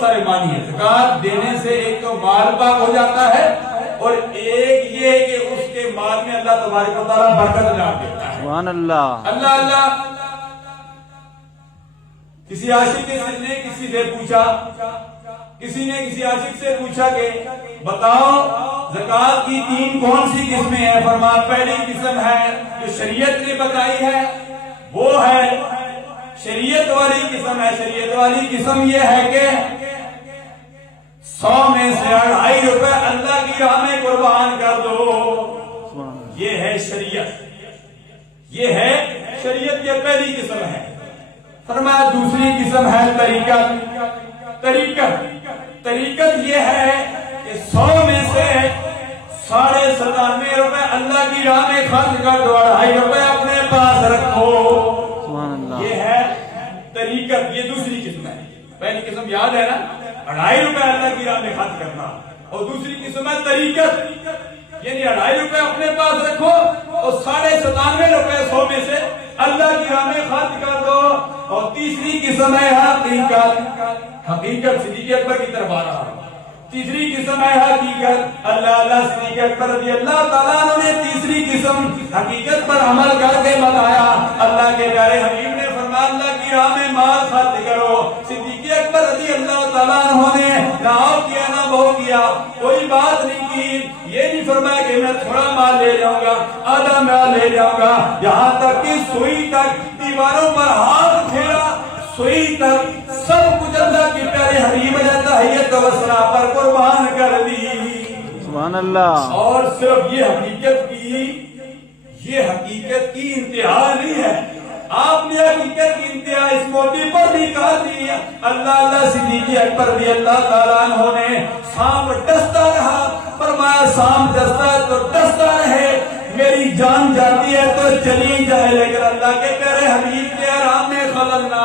بہت سارے معنی ہیں. زکات دینے سے ایک تو مال پاک ہو جاتا ہے اور ایک یہ ہے کہ اس کے مال میں اللہ تبارک و تعالیٰ برکت ڈال دیتا ہے. سبحان اللہ. اللہ اللہ. کسی عاشق نے کسی سے پوچھا، کسی نے کسی عاشق سے پوچھا کہ بتاؤ زکات کی 3 کون سی قسمیں ہیں؟ فرمایا پہلی قسم ہے جو شریعت نے بتائی ہے، وہ ہے شریعت والی قسم ہے. شریعت والی قسم یہ ہے کہ 100 میں سے 2.5 روپے اللہ کی راہ میں قربان کر دو. یہ ہے شریعت، یہ ہے شریعت کی پہلی قسم ہے. فرمایا دوسری قسم ہے طریقت. طریقت یہ ہے کہ 100 میں سے 97.5 روپے اللہ کی راہ میں خرچ کر دو، 2.5 روپے اپنے پاس رکھو. یہ ہے طریقت. یہ دوسری قسم ہے. پہلی قسم یاد ہے نا، 2.5 روپے اللہ کی راہ میں خرچ کرنا، اور دوسری قسم ہے طریقت، یعنی 2.5 روپے اپنے پاس رکھو اور 97.5 روپے 100 میں سے اللہ کی راہ میں خرچ کر دو. اور تیسری قسم ہے حقیقت. صدیق اکبر کی طرف آ رہا ہے. تیسری قسم ہے حقیقت. اللہ صدیق اکبر رضی اللہ تعالیٰ عنہ نے تیسری قسم حقیقت پر عمل کر کے بتایا. اللہ کے پیارے حبیب نے فرمایا اللہ کی راہ میں مال خرچ کرو. صدیق اکبر رضی اللہ تعالیٰ عنہ نے نہ آؤ کیا نہ بہو کیا، کوئی بات نہیں کی. یہ نہیں فرمایا کہ میں تھوڑا مال لے جاؤں گا، آدھا مال لے جاؤں گا، یہاں تک کہ سوئی تک دیواروں پر ہاتھ پھیرا، سوئی تک سب کچھ اللہ کے پیارے حبیب نے تحیت و ثنا پر قربان کر دی. سبحان اللہ. اور صرف یہ حقیقت کی انتہا نہیں ہے، آپ نے حقیقت کی انتہا اس موقع پر بھی کہا دی. اللہ صدیق اکبر رضی اللہ تعالیٰ عنہ نے سانپ ڈستا رہا. فرمایا سانپ ڈستا ہے تو ڈستا رہے، میری جان جاتی ہے تو چلی جائے، لیکن اللہ کے پیارے حبیب کے آرام میں خلل نہ